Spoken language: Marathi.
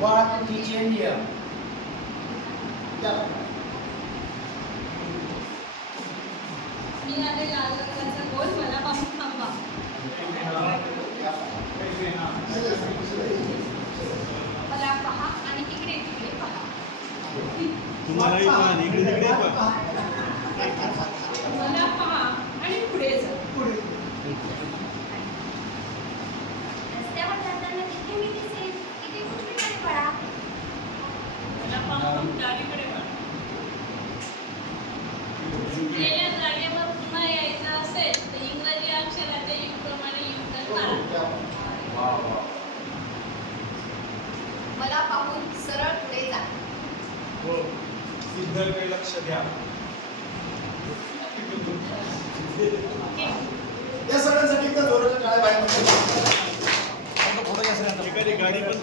What teacher here? मी आले लाल रंगाचा गोल मला पाहून थांबा. मला पहा आणि इकडे तिकडे पहा. तुम्हालाही पहा इकडे तिकडे पहा. मला पहा आणि पुढे जा. रस्त्यावर जाताना तिथे मी दिसेल तिथे उजवीकडे पळा. मला पाहून डावीकडे वळा. गेल्या जागेवर पुन्हा यायचं असेल तर इंग्रजी अक्षराच्या युगप्रमाणे युगल मारा. मला पाहून सरळ पुढे जा. हो सिद्धाकडे लक्ष द्या. या सगळ्यांसाठी एकदा जोराच्या टाळ्या पाहिजे. एखादी गाडी पण